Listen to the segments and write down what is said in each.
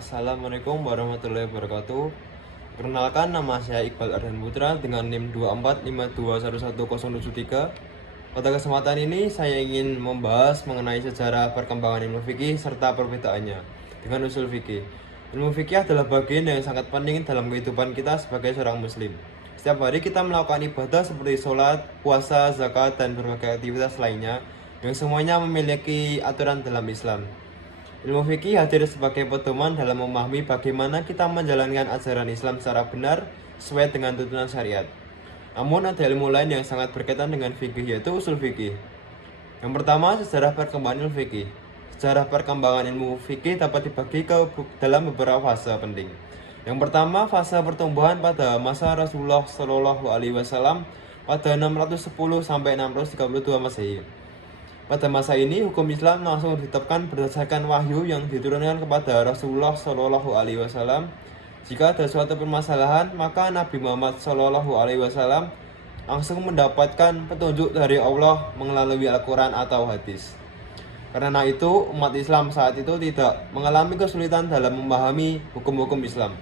Assalamualaikum warahmatullahi wabarakatuh. Perkenalkan, nama saya Iqbal Ardan Putra dengan NIM 2452111073. Pada kesempatan ini saya ingin membahas mengenai sejarah perkembangan ilmu fikih serta perbedaannya dengan usul fikih. Ilmu fikih adalah bagian yang sangat penting dalam kehidupan kita sebagai seorang muslim. Setiap hari kita melakukan ibadah seperti sholat, puasa, zakat, dan berbagai aktivitas lainnya yang semuanya memiliki aturan dalam Islam. Ilmu fikih hadir sebagai pedoman dalam memahami bagaimana kita menjalankan ajaran Islam secara benar sesuai dengan tuntunan syariat. Namun ada ilmu lain yang sangat berkaitan dengan fikih, yaitu usul fikih. Yang pertama, sejarah perkembangan ilmu fikih. Sejarah perkembangan ilmu fikih dapat dibagi dalam beberapa fase penting. Yang pertama, fase pertumbuhan pada masa Rasulullah Shallallahu Alaihi Wasallam pada 610 sampai 632 Masehi. Pada masa ini, hukum Islam langsung ditetapkan berdasarkan wahyu yang diturunkan kepada Rasulullah Shallallahu Alaihi Wasallam. Jika ada suatu permasalahan, maka Nabi Muhammad Shallallahu Alaihi Wasallam langsung mendapatkan petunjuk dari Allah melalui Al-Quran atau hadis. Karena itu, umat Islam saat itu tidak mengalami kesulitan dalam memahami hukum-hukum Islam.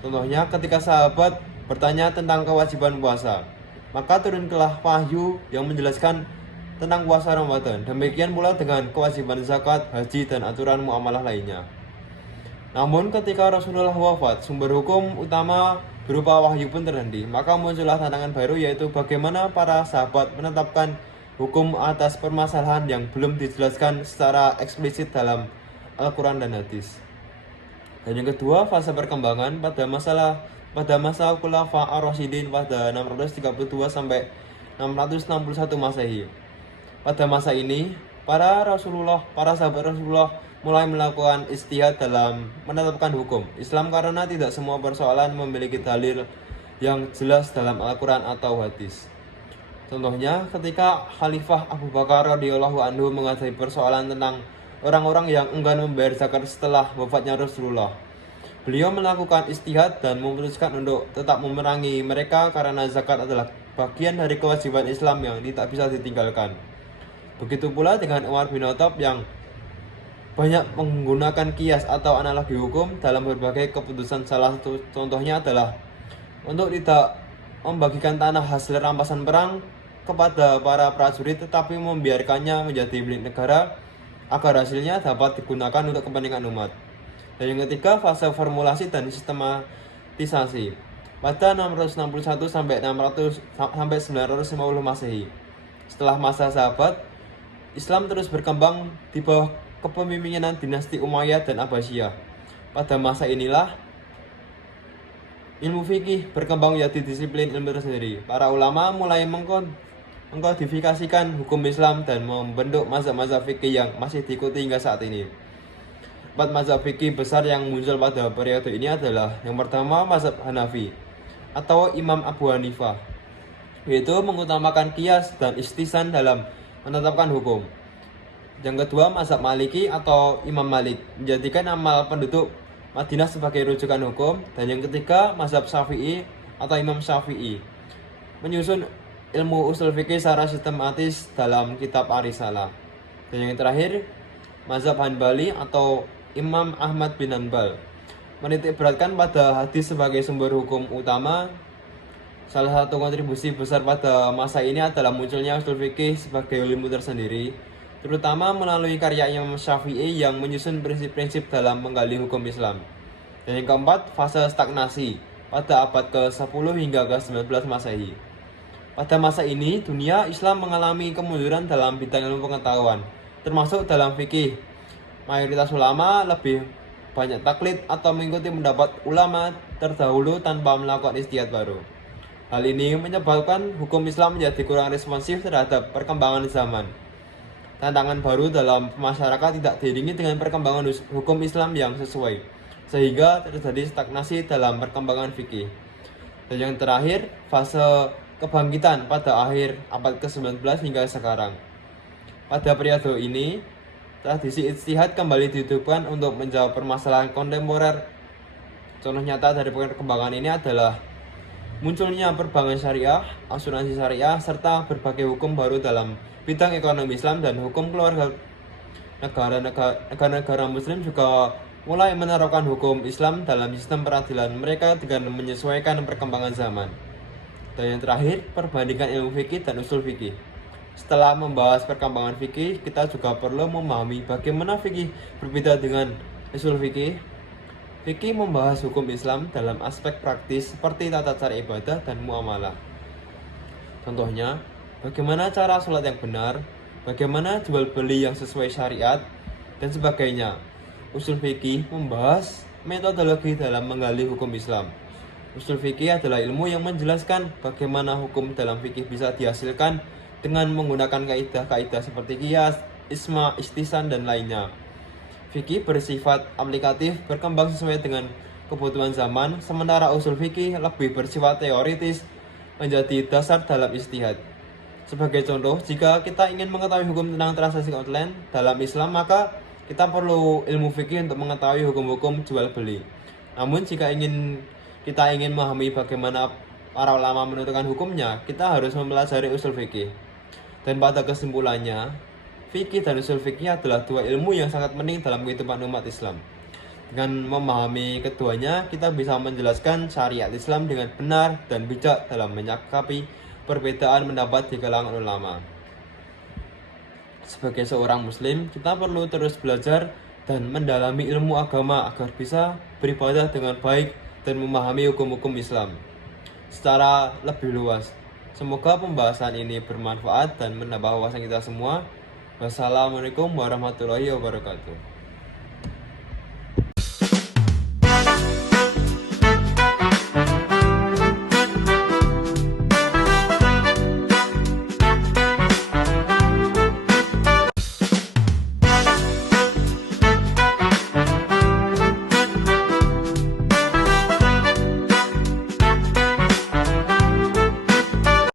Contohnya, ketika sahabat bertanya tentang kewajiban puasa, maka turunlah wahyu yang menjelaskan tentang puasa Ramadan. Demikian pula dengan kewajiban zakat, haji, dan aturan muamalah lainnya. Namun ketika Rasulullah wafat, sumber hukum utama berupa wahyu pun terhenti. Maka muncullah tantangan baru, yaitu bagaimana para sahabat menetapkan hukum atas permasalahan yang belum dijelaskan secara eksplisit dalam Al-Quran dan hadis. Dan yang kedua, fase perkembangan pada masa Khulafa Ar-Rasyidin pada 632 sampai 661 Masehi. Pada masa ini, para sahabat Rasulullah mulai melakukan ijtihad dalam menetapkan hukum Islam karena tidak semua persoalan memiliki dalil yang jelas dalam Al-Quran atau hadis. Contohnya, ketika Khalifah Abu Bakar radhiyallahu anhu menghadapi persoalan tentang orang-orang yang enggan membayar zakat setelah wafatnya Rasulullah. Beliau melakukan ijtihad dan memutuskan untuk tetap memerangi mereka karena zakat adalah bagian dari kewajiban Islam yang tidak bisa ditinggalkan. Begitu pula dengan Umar bin Khattab yang banyak menggunakan kias atau analogi hukum dalam berbagai keputusan. Salah satu contohnya adalah untuk tidak membagikan tanah hasil rampasan perang kepada para prajurit, tetapi membiarkannya menjadi milik negara agar hasilnya dapat digunakan untuk kepentingan umat. Dan yang ketiga, fase formulasi dan sistematisasi pada 661 sampai 950 Masehi. Setelah masa sahabat, Islam terus berkembang di bawah kepemimpinan dinasti Umayyad dan Abbasiyah. Pada masa inilah ilmu fikih berkembang menjadi disiplin ilmu tersendiri. Para ulama mulai mengkodifikasikan hukum Islam dan membentuk mazhab-mazhab fikih yang masih diikuti hingga saat ini. 4 mazhab fikih besar yang muncul pada periode ini adalah: yang pertama, mazhab Hanafi atau Imam Abu Hanifah, yaitu mengutamakan qiyas dan istisan dalam menetapkan hukum. Yang kedua, mazhab Maliki atau Imam Malik, menjadikan amal penduduk Madinah sebagai rujukan hukum. Dan yang ketiga, mazhab Syafi'i atau Imam Syafi'i, menyusun ilmu usul fikih secara sistematis dalam kitab Ar-Risalah. Dan yang terakhir, mazhab Hanbali atau Imam Ahmad bin Hanbal, menitik beratkan pada hadis sebagai sumber hukum utama. Salah satu kontribusi besar pada masa ini adalah munculnya usul fikih sebagai ilmu tersendiri, terutama melalui karya Imam Syafi'i yang menyusun prinsip-prinsip dalam menggali hukum Islam. Dan yang keempat, fase stagnasi pada abad ke-10 hingga ke-19 Masehi. Pada masa ini, dunia Islam mengalami kemunduran dalam bidang ilmu pengetahuan, termasuk dalam fikih. Mayoritas ulama lebih banyak taklid atau mengikuti pendapat ulama terdahulu tanpa melakukan ijtihad baru. Hal ini menyebabkan hukum Islam menjadi kurang responsif terhadap perkembangan zaman. Tantangan baru dalam masyarakat tidak diiringi dengan perkembangan hukum Islam yang sesuai, sehingga terjadi stagnasi dalam perkembangan fikih. Dan yang terakhir, fase kebangkitan pada akhir abad ke-19 hingga sekarang. Pada periode ini, tradisi ijtihad kembali dihidupkan untuk menjawab permasalahan kontemporer. Contoh nyata dari perkembangan ini adalah munculnya perbankan syariah, asuransi syariah, serta berbagai hukum baru dalam bidang ekonomi Islam dan hukum keluarga. Negara-negara Muslim juga mulai menerapkan hukum Islam dalam sistem peradilan mereka dengan menyesuaikan perkembangan zaman. Dan yang terakhir, perbandingan ilmu fikih dan usul fikih. Setelah membahas perkembangan fikih, kita juga perlu memahami bagaimana fikih berbeda dengan usul fikih. Fikih membahas hukum Islam dalam aspek praktis seperti tata cara ibadah dan muamalah. Contohnya, bagaimana cara sholat yang benar, bagaimana jual beli yang sesuai syariat, dan sebagainya. Usul fikih membahas metodologi dalam menggali hukum Islam. Usul fikih adalah ilmu yang menjelaskan bagaimana hukum dalam fikih bisa dihasilkan dengan menggunakan kaidah-kaidah seperti qiyas, isma, istisan, dan lainnya. Fikih bersifat aplikatif, berkembang sesuai dengan kebutuhan zaman, sementara usul fikih lebih bersifat teoritis, menjadi dasar dalam ijtihad. Sebagai contoh, jika kita ingin mengetahui hukum tentang transaksi online dalam Islam, maka kita perlu ilmu fikih untuk mengetahui hukum-hukum jual beli. Namun jika kita ingin memahami bagaimana para ulama menentukan hukumnya, kita harus mempelajari usul fikih. Dan pada kesimpulannya, fikih dan usul fikih adalah dua ilmu yang sangat penting dalam kehidupan umat Islam. Dengan memahami keduanya, kita bisa menjelaskan syariat Islam dengan benar dan bijak dalam menyikapi perbedaan pendapat di kalangan ulama. Sebagai seorang muslim, kita perlu terus belajar dan mendalami ilmu agama agar bisa beribadah dengan baik dan memahami hukum-hukum Islam secara lebih luas. Semoga pembahasan ini bermanfaat dan menambah wawasan kita semua. Wassalamualaikum warahmatullahi wabarakatuh.